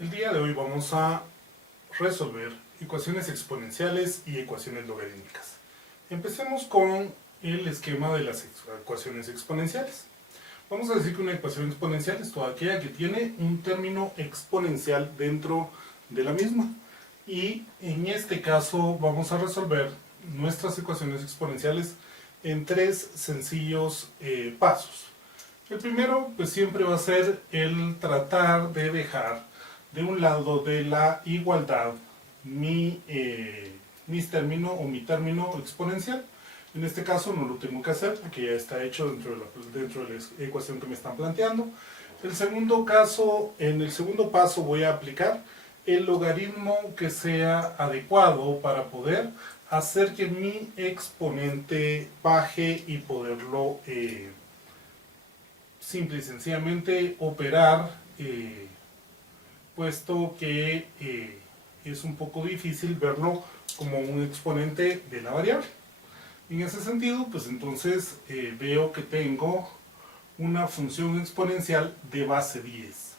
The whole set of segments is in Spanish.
El día de hoy vamos a resolver ecuaciones exponenciales y ecuaciones logarítmicas. Empecemos con el esquema de las ecuaciones exponenciales. Vamos a decir que una ecuación exponencial es toda aquella que tiene un término exponencial dentro de la misma. Y en este caso vamos a resolver nuestras ecuaciones exponenciales en tres sencillos pasos. El primero pues siempre va a ser el tratar de dejar de un lado de la igualdad mi término o mi término exponencial. En este caso no lo tengo que hacer porque ya está hecho dentro de la ecuación que me están planteando. En el segundo paso voy a aplicar el logaritmo que sea adecuado para poder hacer que mi exponente baje y poderlo simple y sencillamente operar, puesto que es un poco difícil verlo como un exponente de la variable. En ese sentido, pues entonces veo que tengo una función exponencial de base 10.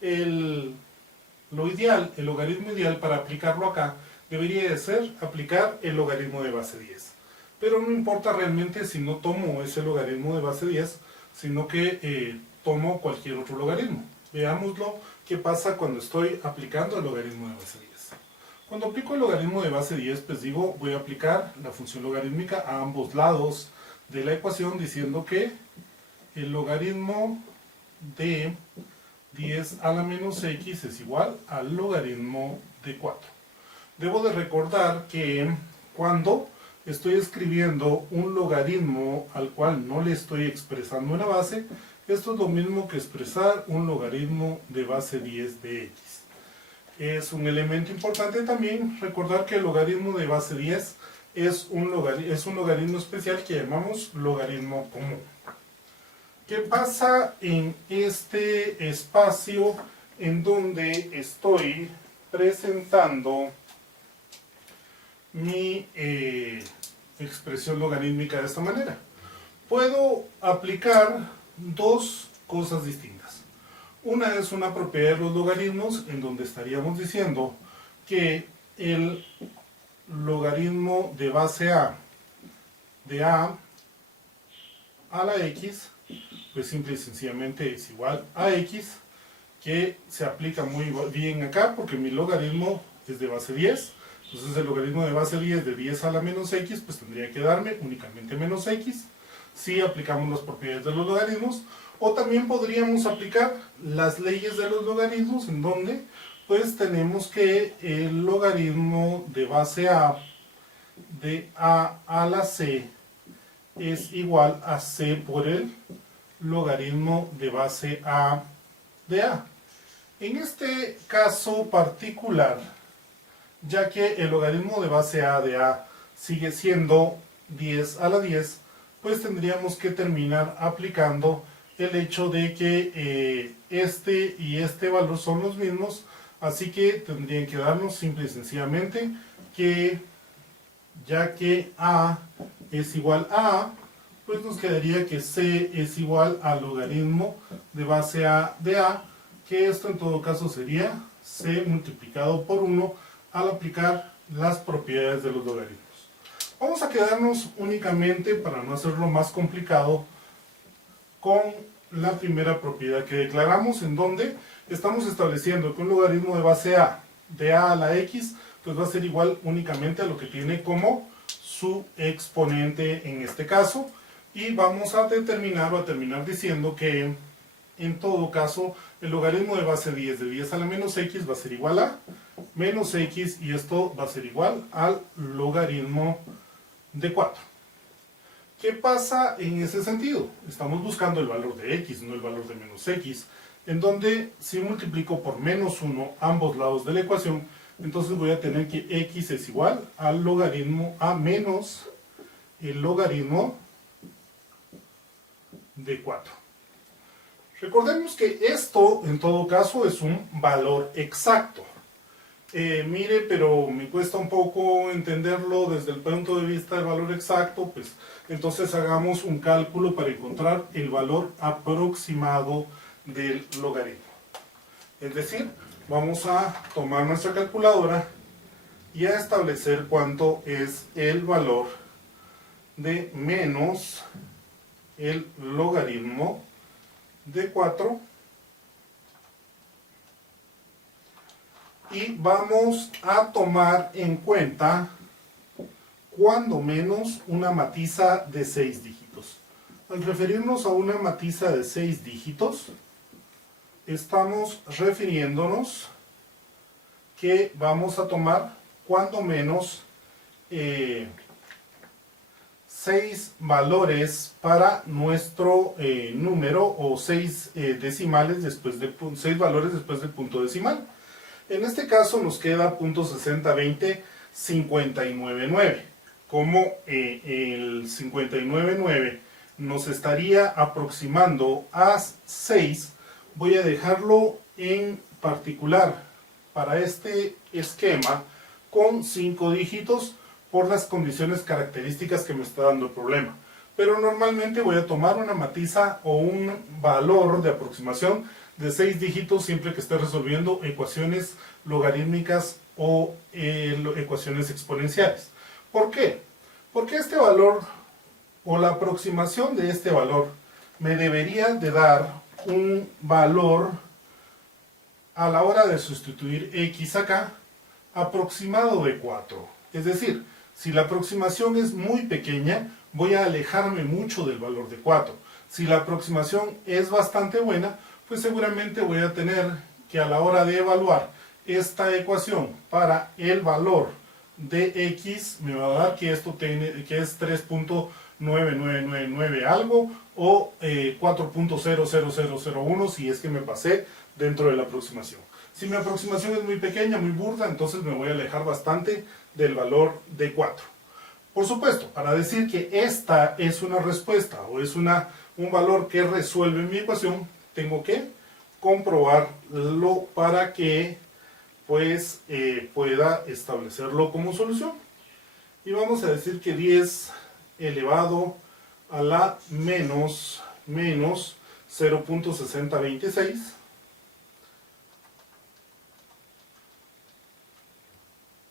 El logaritmo ideal para aplicarlo acá debería de ser aplicar el logaritmo de base 10. Pero no importa realmente si no tomo ese logaritmo de base 10, sino que tomo cualquier otro logaritmo. Veámoslo qué pasa cuando estoy aplicando el logaritmo de base 10. Cuando aplico el logaritmo de base 10, pues digo, voy a aplicar la función logarítmica a ambos lados de la ecuación, diciendo que el logaritmo de 10 a la menos x es igual al logaritmo de 4. Debo de recordar que cuando estoy escribiendo un logaritmo al cual no le estoy expresando una base, esto es lo mismo que expresar un logaritmo de base 10 de x. Es un elemento importante también recordar que el logaritmo de base 10 es un logaritmo especial que llamamos logaritmo común. ¿Qué pasa en este espacio en donde estoy presentando mi expresión logarítmica de esta manera? Puedo aplicar dos cosas distintas. Una es una propiedad de los logaritmos, en donde estaríamos diciendo que el logaritmo de base a de a la x, pues simple y sencillamente es igual a x, que se aplica muy bien acá porque mi logaritmo es de base 10. Entonces el logaritmo de base 10 de 10 a la menos x, pues tendría que darme únicamente menos x si aplicamos las propiedades de los logaritmos. O también podríamos aplicar las leyes de los logaritmos, en donde pues tenemos que el logaritmo de base a de a la c es igual a c por el logaritmo de base a de a. En este caso particular, ya que el logaritmo de base a de a sigue siendo 10 a la 10, pues tendríamos que terminar aplicando el hecho de que este y este valor son los mismos, así que tendrían que darnos simple y sencillamente que, ya que a es igual a a, pues nos quedaría que c es igual al logaritmo de base a de a, que esto en todo caso sería c multiplicado por 1 al aplicar las propiedades de los logaritmos. Vamos a quedarnos únicamente, para no hacerlo más complicado, con la primera propiedad que declaramos, en donde estamos estableciendo que un logaritmo de base a de a la x pues va a ser igual únicamente a lo que tiene como su exponente en este caso, y vamos a terminar diciendo que en todo caso el logaritmo de base 10 de 10 a la menos x va a ser igual a menos x, y esto va a ser igual al logaritmo de 4. ¿Qué pasa en ese sentido? Estamos buscando el valor de x, no el valor de menos x, en donde si multiplico por menos 1 ambos lados de la ecuación, entonces voy a tener que x es igual al logaritmo a menos el logaritmo de 4. Recordemos que esto en todo caso es un valor exacto. Mire, pero me cuesta un poco entenderlo desde el punto de vista del valor exacto, pues entonces hagamos un cálculo para encontrar el valor aproximado del logaritmo. Es decir, vamos a tomar nuestra calculadora y a establecer cuánto es el valor de menos el logaritmo de 4, y vamos a tomar en cuenta cuando menos una matiza de 6 dígitos. Al referirnos a una matiza de 6 dígitos, estamos refiriéndonos que vamos a tomar cuando menos 6 valores para nuestro número, o 6 decimales después de 6 valores después del punto decimal. En este caso nos queda .6020.599. Como el 599 nos estaría aproximando a 6, voy a dejarlo en particular para este esquema con 5 dígitos por las condiciones características que me está dando el problema. Pero normalmente voy a tomar una matiza o un valor de aproximación de 6 dígitos siempre que esté resolviendo ecuaciones logarítmicas o ecuaciones exponenciales. ¿Por qué? Porque este valor o la aproximación de este valor me debería de dar un valor a la hora de sustituir x acá aproximado de 4. Es decir, si la aproximación es muy pequeña, voy a alejarme mucho del valor de 4. Si la aproximación es bastante buena, pues seguramente voy a tener que a la hora de evaluar esta ecuación para el valor de x, me va a dar que esto tiene, que es 3.9999 algo, o 4.00001 si es que me pasé dentro de la aproximación. Si mi aproximación es muy pequeña, muy burda, entonces me voy a alejar bastante del valor de 4. Por supuesto, para decir que esta es una respuesta o es un valor que resuelve mi ecuación, tengo que comprobarlo para que pues pueda establecerlo como solución. Y vamos a decir que 10 elevado a la menos 0.6026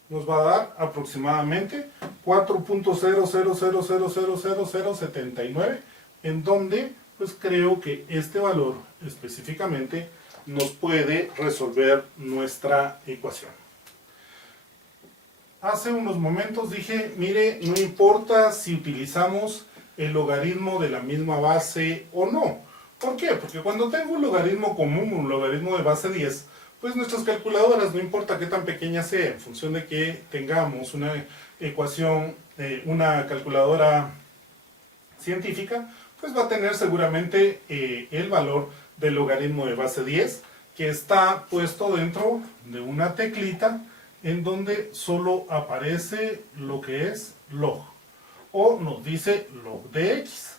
nos va a dar aproximadamente 4.00000079, en donde pues creo que este valor específicamente nos puede resolver nuestra ecuación. Hace unos momentos dije, mire, no importa si utilizamos el logaritmo de la misma base o no. ¿Por qué? Porque cuando tengo un logaritmo común, un logaritmo de base 10, pues nuestras calculadoras, no importa qué tan pequeña sea, en función de que tengamos una ecuación, una calculadora científica, pues va a tener seguramente el valor del logaritmo de base 10, que está puesto dentro de una teclita en donde solo aparece lo que es log, o nos dice log de x.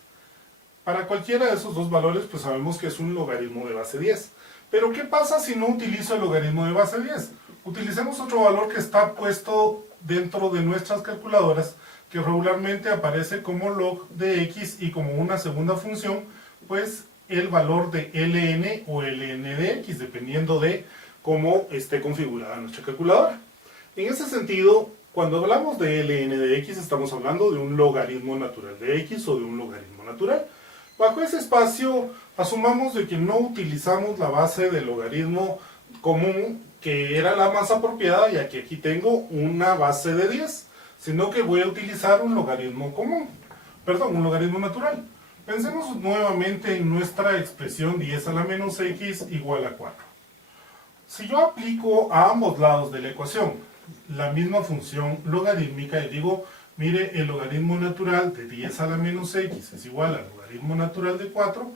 Para cualquiera de esos dos valores, pues sabemos que es un logaritmo de base 10. Pero ¿qué pasa si no utilizo el logaritmo de base 10? Utilicemos otro valor que está puesto dentro de nuestras calculadoras, que regularmente aparece como log de x, y como una segunda función, pues el valor de ln o ln de x, dependiendo de cómo esté configurada nuestra calculadora. En ese sentido, cuando hablamos de ln de x, estamos hablando de un logaritmo natural de x o de un logaritmo natural. Bajo ese espacio, asumamos de que no utilizamos la base del logaritmo común, que era la más apropiada, ya que aquí tengo una base de 10, sino que voy a utilizar un logaritmo común, perdón, un logaritmo natural. Pensemos nuevamente en nuestra expresión 10 a la menos x igual a 4. Si yo aplico a ambos lados de la ecuación la misma función logarítmica y digo, mire, el logaritmo natural de 10 a la menos x es igual al logaritmo natural de 4,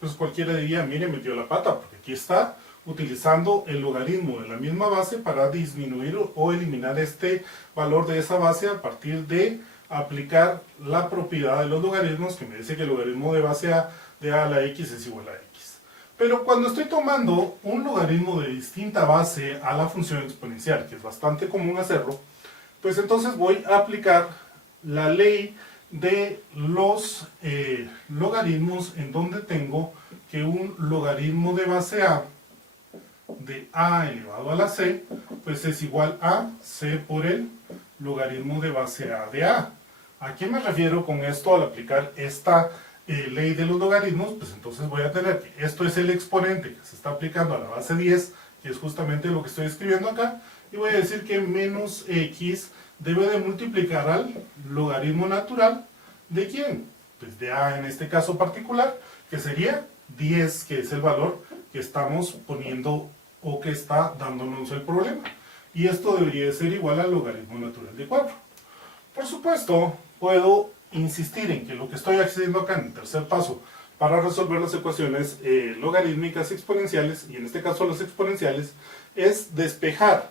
pues cualquiera diría, mire, metió la pata, porque aquí está utilizando el logaritmo de la misma base para disminuir o eliminar este valor de esa base a partir de aplicar la propiedad de los logaritmos, que me dice que el logaritmo de base a de a a la x es igual a x. Pero cuando estoy tomando un logaritmo de distinta base a la función exponencial, que es bastante común hacerlo, pues entonces voy a aplicar la ley de los logaritmos, en donde tengo que un logaritmo de base a de a elevado a la c, pues es igual a c por el logaritmo de base a de a. ¿A qué me refiero con esto al aplicar esta ley de los logaritmos? Pues entonces voy a tener que esto es el exponente que se está aplicando a la base 10, que es justamente lo que estoy escribiendo acá, y voy a decir que menos x debe de multiplicar al logaritmo natural ¿de quién? Pues de a en este caso particular, que sería 10, que es el valor que estamos poniendo o que está dándonos el problema. Y esto debería de ser igual al logaritmo natural de 4. Por supuesto, puedo insistir en que lo que estoy haciendo acá en el tercer paso para resolver las ecuaciones logarítmicas exponenciales, y en este caso las exponenciales, es despejar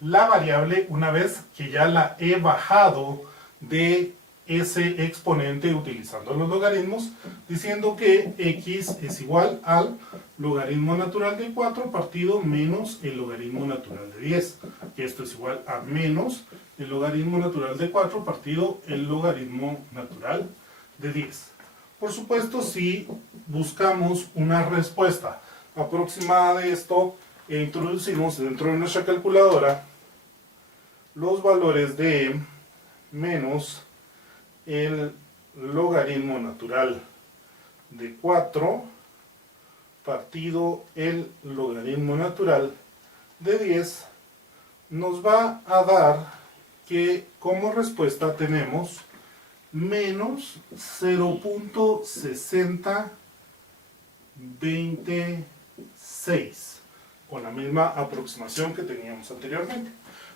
la variable una vez que ya la he bajado de ese exponente utilizando los logaritmos, diciendo que x es igual al logaritmo natural de 4 partido menos el logaritmo natural de 10, que esto es igual a menos el logaritmo natural de 4 partido el logaritmo natural de 10. Por supuesto, si buscamos una respuesta aproximada de esto, introducimos dentro de nuestra calculadora los valores de menos el logaritmo natural de 4 partido el logaritmo natural de 10 nos va a dar que como respuesta tenemos menos 0.6026 con la misma aproximación que teníamos anteriormente.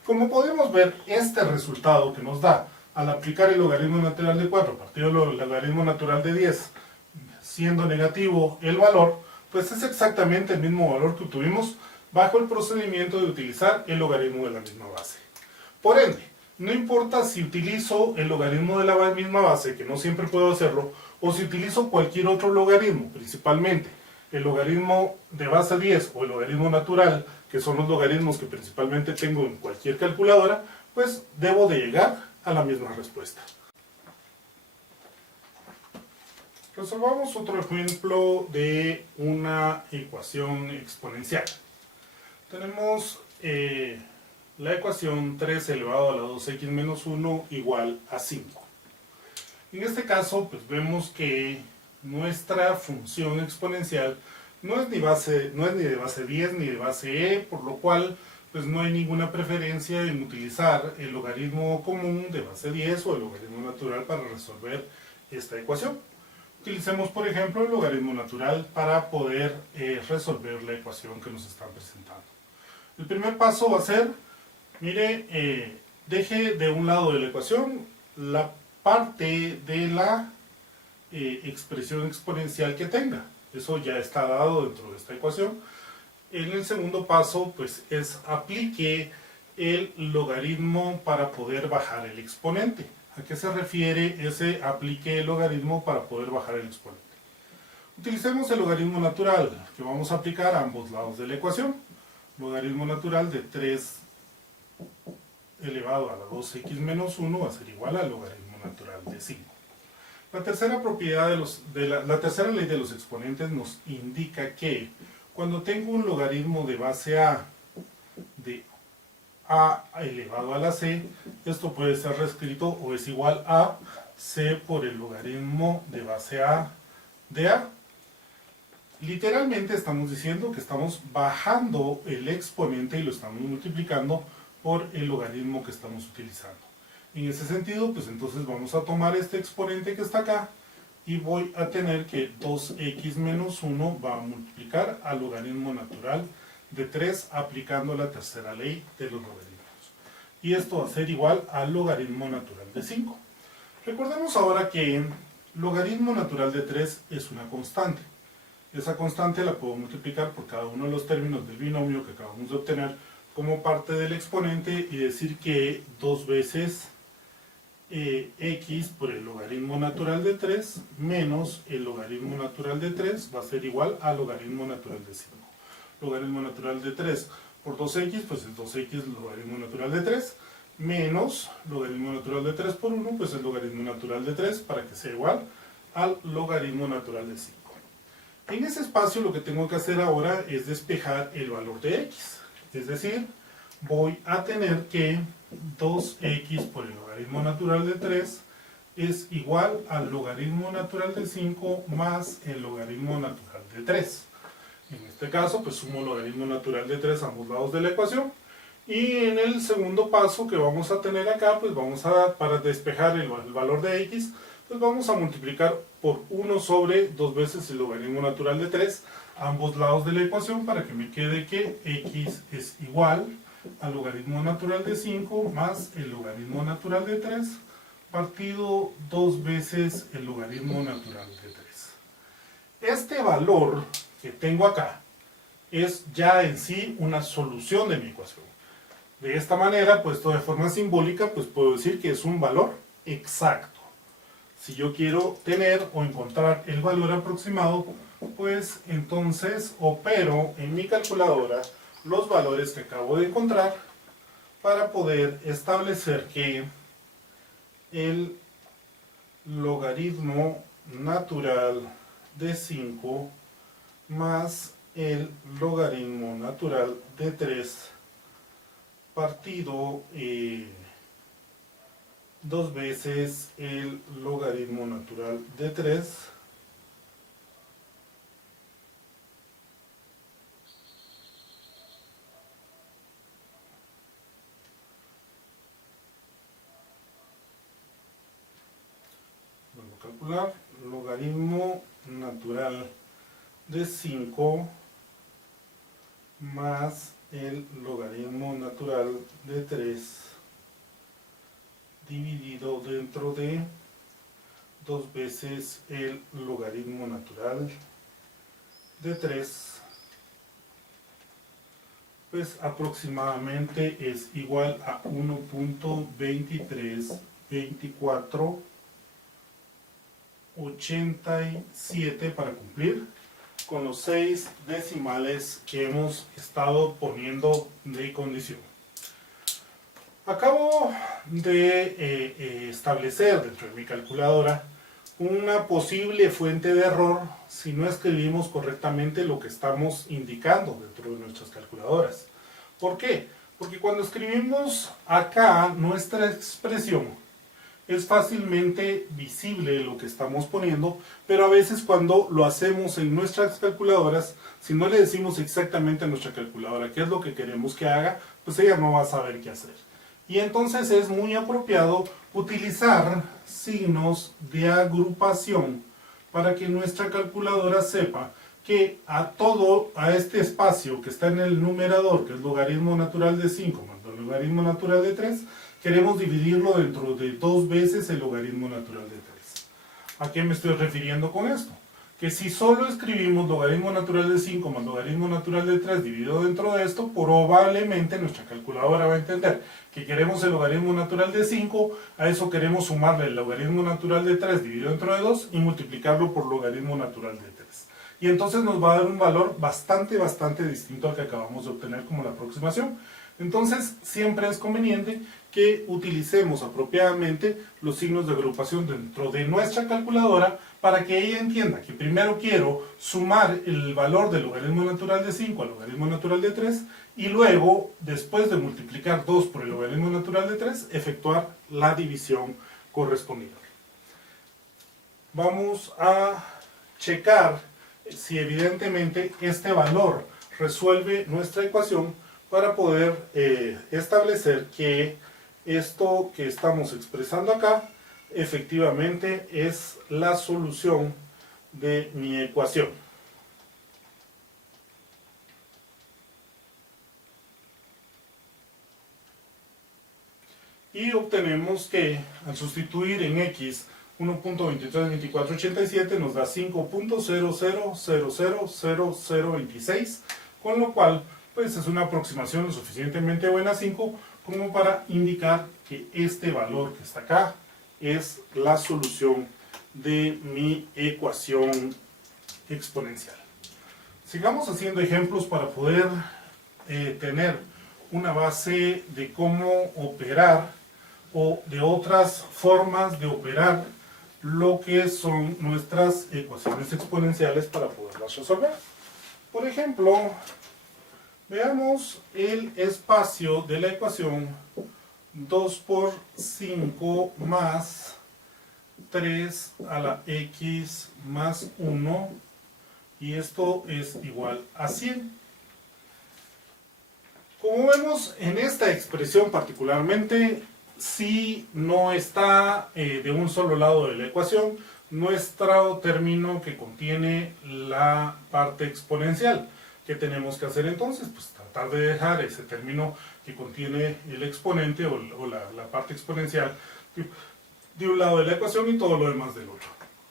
Como podemos ver, este resultado que nos da al aplicar el logaritmo natural de 4 partido el logaritmo natural de 10, siendo negativo el valor, pues es exactamente el mismo valor que obtuvimos bajo el procedimiento de utilizar el logaritmo de la misma base. Por ende, no importa si utilizo el logaritmo de la misma base, que no siempre puedo hacerlo, o si utilizo cualquier otro logaritmo, principalmente el logaritmo de base 10 o el logaritmo natural, que son los logaritmos que principalmente tengo en cualquier calculadora, pues debo de llegar a la misma respuesta. Resolvamos otro ejemplo de una ecuación exponencial. Tenemos la ecuación 3 elevado a la 2x menos 1 igual a 5. En este caso, pues vemos que nuestra función exponencial no es ni de base 10 ni de base e, por lo cual pues no hay ninguna preferencia en utilizar el logaritmo común de base 10 o el logaritmo natural para resolver esta ecuación. Utilicemos, por ejemplo, el logaritmo natural para poder resolver la ecuación que nos están presentando. El primer paso va a ser, mire, deje de un lado de la ecuación la parte de la expresión exponencial que tenga. Eso ya está dado dentro de esta ecuación. En el segundo paso, pues es aplique el logaritmo para poder bajar el exponente. ¿A qué se refiere ese aplique el logaritmo para poder bajar el exponente? Utilicemos el logaritmo natural, que vamos a aplicar a ambos lados de la ecuación. Logaritmo natural de 3 elevado a la 2x menos 1 va a ser igual al logaritmo natural de 5. La tercera propiedad la tercera ley de los exponentes nos indica que cuando tengo un logaritmo de base a de a elevado a la c, esto puede ser reescrito o es igual a c por el logaritmo de base a de a. Literalmente estamos diciendo que estamos bajando el exponente y lo estamos multiplicando por el logaritmo que estamos utilizando. En ese sentido, pues entonces vamos a tomar este exponente que está acá y voy a tener que 2x menos 1 va a multiplicar al logaritmo natural de 3 aplicando la tercera ley de los logaritmos. Y esto va a ser igual al logaritmo natural de 5. Recordemos ahora que el logaritmo natural de 3 es una constante. Esa constante la puedo multiplicar por cada uno de los términos del binomio que acabamos de obtener como parte del exponente y decir que 2 veces x por el logaritmo natural de 3 menos el logaritmo natural de 3 va a ser igual al logaritmo natural de 5. Logaritmo natural de 3 por 2x, pues es 2x logaritmo natural de 3, menos logaritmo natural de 3 por 1, pues es logaritmo natural de 3, para que sea igual al logaritmo natural de 5. En ese espacio lo que tengo que hacer ahora es despejar el valor de x. Es decir, voy a tener que 2x por el logaritmo natural de 3 es igual al logaritmo natural de 5 más el logaritmo natural de 3. En este caso, pues sumo logaritmo natural de 3 a ambos lados de la ecuación. Y en el segundo paso que vamos a tener acá, pues para despejar el valor de x, pues vamos a multiplicar por 1 sobre 2 veces el logaritmo natural de 3 a ambos lados de la ecuación para que me quede que x es igual al logaritmo natural de 5 más el logaritmo natural de 3 partido 2 veces el logaritmo natural de 3. Este valor que tengo acá es ya en sí una solución de mi ecuación. De esta manera, puesto de forma simbólica, pues puedo decir que es un valor exacto. Si yo quiero tener o encontrar el valor aproximado, pues entonces opero en mi calculadora los valores que acabo de encontrar para poder establecer que el logaritmo natural de 5 más el logaritmo natural de 3 partido 2 veces el logaritmo natural de 3 vuelvo a calcular, logaritmo natural de 5 más el logaritmo natural de 3 dividido dentro de 2 veces el logaritmo natural de 3, pues aproximadamente es igual a 1.232487 para cumplir con los 6 decimales que hemos estado poniendo de condición. Acabo de establecer dentro de mi calculadora una posible fuente de error si no escribimos correctamente lo que estamos indicando dentro de nuestras calculadoras. ¿Por qué? Porque cuando escribimos acá nuestra expresión es fácilmente visible lo que estamos poniendo, pero a veces cuando lo hacemos en nuestras calculadoras, si no le decimos exactamente a nuestra calculadora qué es lo que queremos que haga, pues ella no va a saber qué hacer. Y entonces es muy apropiado utilizar signos de agrupación para que nuestra calculadora sepa que a este espacio que está en el numerador, que es logaritmo natural de 5 más el logaritmo natural de 3, queremos dividirlo dentro de 2 veces el logaritmo natural de 3. ¿A qué me estoy refiriendo con esto? Que si solo escribimos logaritmo natural de 5 más logaritmo natural de 3 dividido dentro de esto, probablemente nuestra calculadora va a entender que queremos el logaritmo natural de 5, a eso queremos sumarle el logaritmo natural de 3 dividido dentro de 2 y multiplicarlo por logaritmo natural de 3. Y entonces nos va a dar un valor bastante distinto al que acabamos de obtener como la aproximación. Entonces siempre es conveniente que utilicemos apropiadamente los signos de agrupación dentro de nuestra calculadora para que ella entienda que primero quiero sumar el valor del logaritmo natural de 5 al logaritmo natural de 3 y luego, después de multiplicar 2 por el logaritmo natural de 3, efectuar la división correspondiente. Vamos a checar si evidentemente este valor resuelve nuestra ecuación para poder establecer que esto que estamos expresando acá efectivamente es la solución de mi ecuación. Y obtenemos que al sustituir en x 1.232487 nos da 5.00000026, con lo cual pues es una aproximación lo suficientemente buena 5 como para indicar que este valor que está acá es la solución de mi ecuación exponencial. Sigamos haciendo ejemplos para poder tener una base de cómo operar o de otras formas de operar lo que son nuestras ecuaciones exponenciales para poderlas resolver. Por ejemplo, veamos el espacio de la ecuación 2 por 5 más 3 a la x más 1, y esto es igual a 100. Como vemos en esta expresión particularmente, si no está de un solo lado de la ecuación nuestro término que contiene la parte exponencial. ¿Qué tenemos que hacer entonces? Pues tratar de dejar ese término que contiene el exponente o la parte exponencial de un lado de la ecuación y todo lo demás del otro.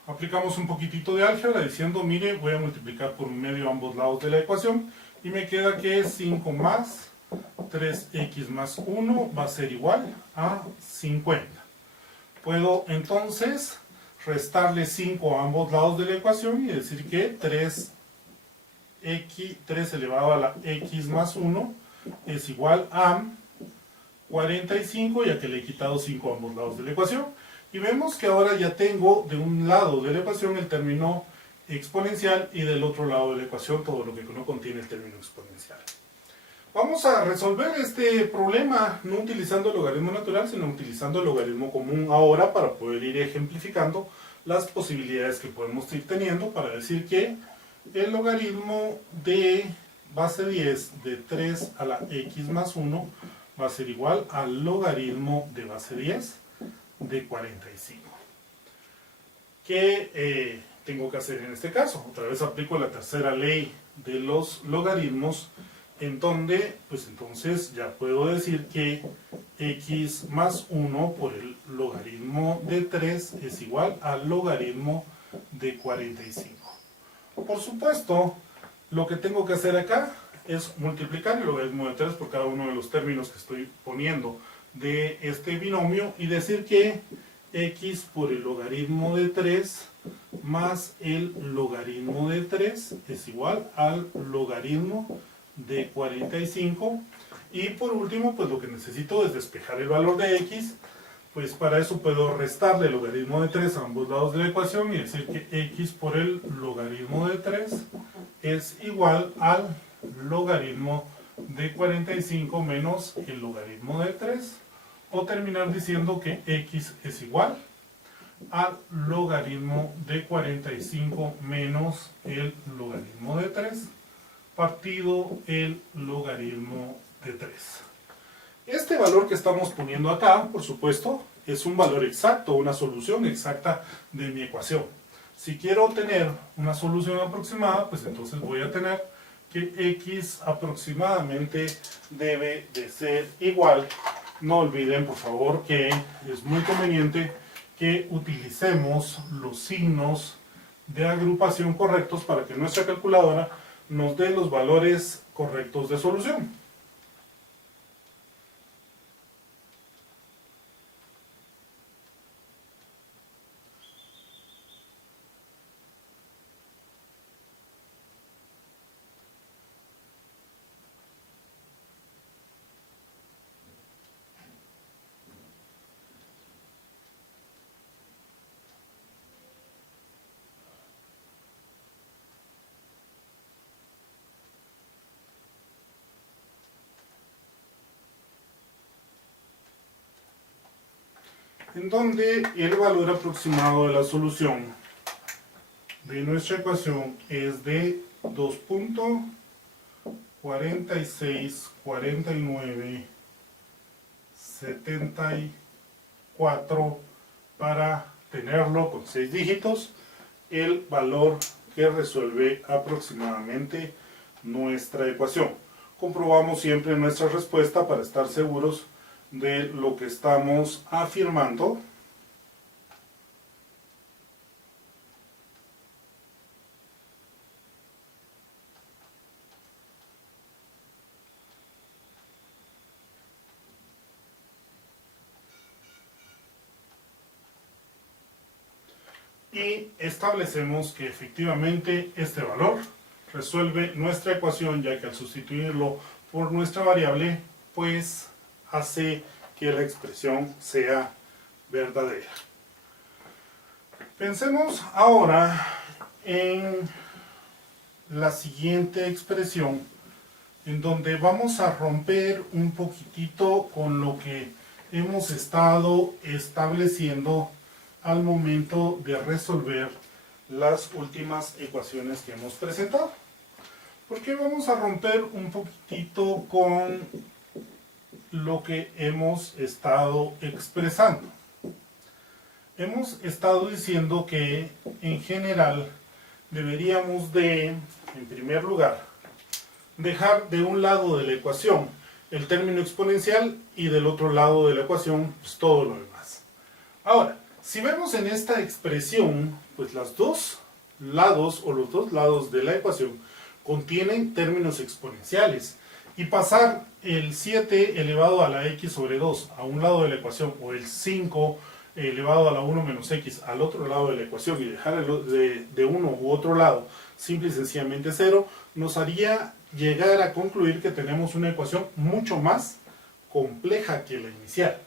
Aplicamos un poquitito de álgebra diciendo, mire, voy a multiplicar por un medio ambos lados de la ecuación y me queda que 5 más 3x más 1 va a ser igual a 50. Puedo entonces restarle 5 a ambos lados de la ecuación y decir que 3 elevado a la x más 1 es igual a 45, ya que le he quitado 5 a ambos lados de la ecuación. Y vemos que ahora ya tengo de un lado de la ecuación el término exponencial y del otro lado de la ecuación todo lo que no contiene el término exponencial. Vamos a resolver este problema no utilizando el logaritmo natural, sino utilizando el logaritmo común ahora para poder ir ejemplificando las posibilidades que podemos ir teniendo para decir que el logaritmo de base 10 de 3 a la x más 1 va a ser igual al logaritmo de base 10 de 45. ¿Qué tengo que hacer en este caso? Otra vez aplico la tercera ley de los logaritmos, en donde, pues entonces ya puedo decir que x más 1 por el logaritmo de 3 es igual al logaritmo de 45. Por supuesto, lo que tengo que hacer acá es multiplicar el logaritmo de 3 por cada uno de los términos que estoy poniendo de este binomio y decir que x por el logaritmo de 3 más el logaritmo de 3 es igual al logaritmo de 45. Y por último, pues lo que necesito es despejar el valor de x. Pues para eso puedo restarle el logaritmo de 3 a ambos lados de la ecuación y decir que x por el logaritmo de 3 es igual al logaritmo de 45 menos el logaritmo de 3, o terminar diciendo que x es igual al logaritmo de 45 menos el logaritmo de 3 partido el logaritmo de 3. Este valor que estamos poniendo acá, por supuesto, es un valor exacto, una solución exacta de mi ecuación. Si quiero obtener una solución aproximada, pues entonces voy a tener que x aproximadamente debe de ser igual. No olviden, por favor, que es muy conveniente que utilicemos los signos de agrupación correctos para que nuestra calculadora nos dé los valores correctos de solución. En donde el valor aproximado de la solución de nuestra ecuación es de 2.464974 para tenerlo con 6 dígitos, el valor que resuelve aproximadamente nuestra ecuación. Comprobamos siempre nuestra respuesta para estar seguros de lo que estamos afirmando. Y establecemos que efectivamente este valor resuelve nuestra ecuación, ya que al sustituirlo por nuestra variable, pues hace que la expresión sea verdadera. Pensemos ahora en la siguiente expresión, en donde vamos a romper un poquitito con lo que hemos estado estableciendo al momento de resolver las últimas ecuaciones que hemos presentado. Porque vamos a romper un poquitito con lo que hemos estado expresando. Hemos estado diciendo que en general deberíamos de, en primer lugar, dejar de un lado de la ecuación el término exponencial y del otro lado de la ecuación pues, todo lo demás. Ahora, si vemos en esta expresión, pues los dos lados de la ecuación contienen términos exponenciales. Y pasar el 7 elevado a la x sobre 2 a un lado de la ecuación o el 5 elevado a la 1 menos x al otro lado de la ecuación y dejar de uno u otro lado simple y sencillamente 0, nos haría llegar a concluir que tenemos una ecuación mucho más compleja que la inicial.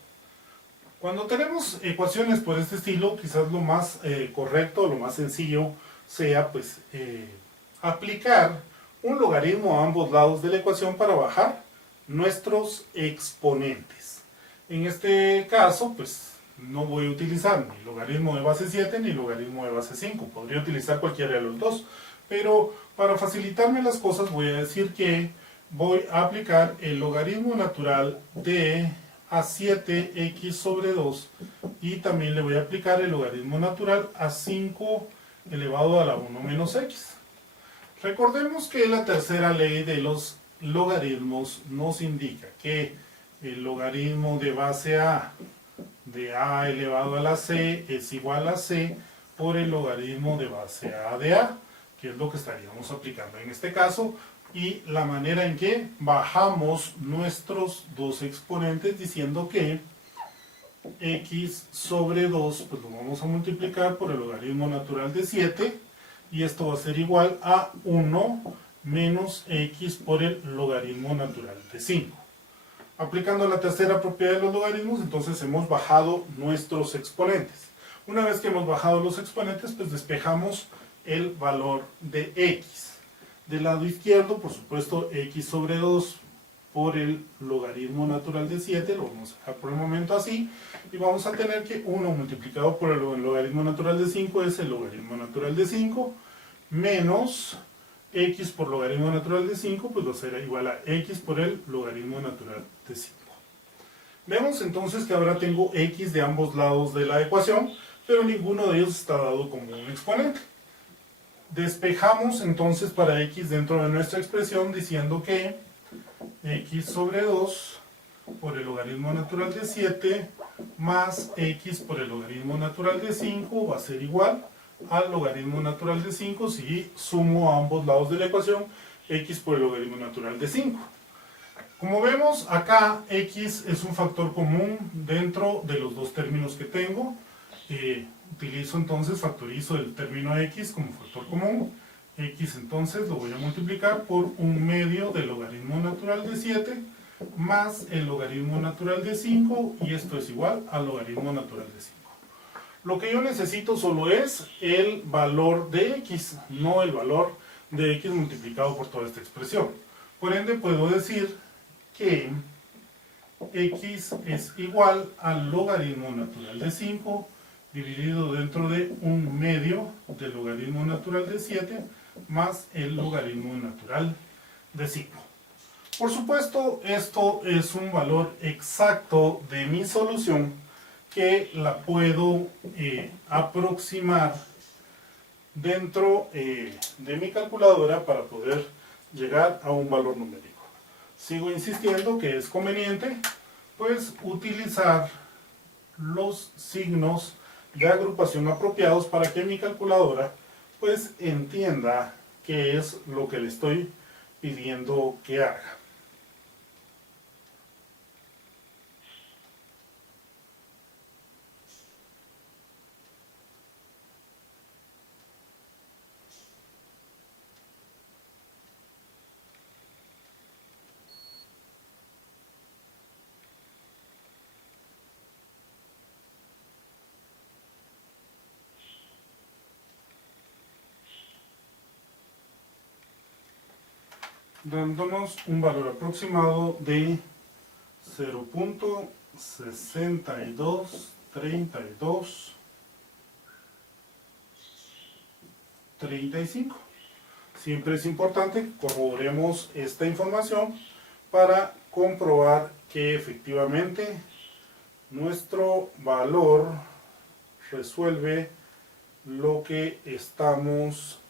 Cuando tenemos ecuaciones por este estilo, quizás lo más correcto, lo más sencillo sea pues aplicar un logaritmo a ambos lados de la ecuación para bajar nuestros exponentes. En este caso, pues no voy a utilizar ni logaritmo de base 7 ni logaritmo de base 5. Podría utilizar cualquiera de los dos, pero para facilitarme las cosas voy a decir que voy a aplicar el logaritmo natural de a 7x sobre 2 y también le voy a aplicar el logaritmo natural a 5 elevado a la 1 menos x. Recordemos que la tercera ley de los logaritmos nos indica que el logaritmo de base a de a elevado a la c es igual a c por el logaritmo de base a de a, que es lo que estaríamos aplicando en este caso, y la manera en que bajamos nuestros dos exponentes diciendo que x sobre 2 pues lo vamos a multiplicar por el logaritmo natural de 7 y esto va a ser igual a 1 menos x por el logaritmo natural de 5. Aplicando la tercera propiedad de los logaritmos, entonces hemos bajado nuestros exponentes. Una vez que hemos bajado los exponentes, pues despejamos el valor de x. Del lado izquierdo, por supuesto, x sobre 2 por el logaritmo natural de 7, lo vamos a dejar por el momento así, y vamos a tener que 1 multiplicado por el logaritmo natural de 5 es el logaritmo natural de 5, menos x por logaritmo natural de 5, pues va a ser igual a x por el logaritmo natural de 5. Vemos entonces que ahora tengo x de ambos lados de la ecuación, pero ninguno de ellos está dado como un exponente. Despejamos entonces para x dentro de nuestra expresión diciendo que x sobre 2 por el logaritmo natural de 7 más x por el logaritmo natural de 5 va a ser igual al logaritmo natural de 5 si sumo a ambos lados de la ecuación x por el logaritmo natural de 5. Como vemos acá x es un factor común dentro de los dos términos que tengo. Utilizo entonces, factorizo el término x como factor común. X entonces lo voy a multiplicar por 1/2 del logaritmo natural de 7 más el logaritmo natural de 5 y esto es igual al logaritmo natural de 5. Lo que yo necesito solo es el valor de x, no el valor de x multiplicado por toda esta expresión. Por ende puedo decir que x es igual al logaritmo natural de 5 dividido dentro de 1/2 del logaritmo natural de 7 más el logaritmo natural de 5. Por supuesto, esto es un valor exacto de mi solución que la puedo aproximar dentro de mi calculadora para poder llegar a un valor numérico. Sigo insistiendo que es conveniente pues utilizar los signos de agrupación apropiados para que mi calculadora pues entienda qué es lo que le estoy pidiendo que haga. dándonos un valor aproximado de 0.623235. Siempre es importante que corroboremos esta información para comprobar que efectivamente nuestro valor resuelve lo que estamos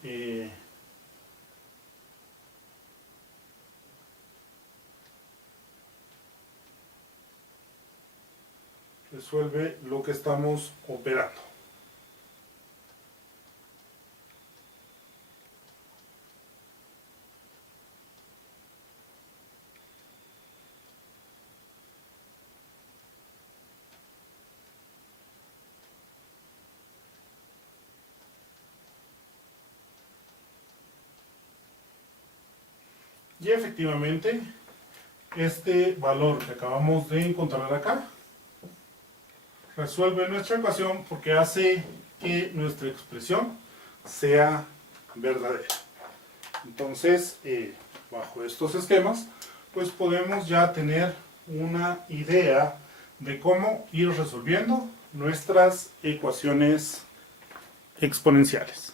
operando. Y efectivamente, este valor que acabamos de encontrar acá resuelve nuestra ecuación porque hace que nuestra expresión sea verdadera. Entonces, bajo estos esquemas, pues podemos ya tener una idea de cómo ir resolviendo nuestras ecuaciones exponenciales.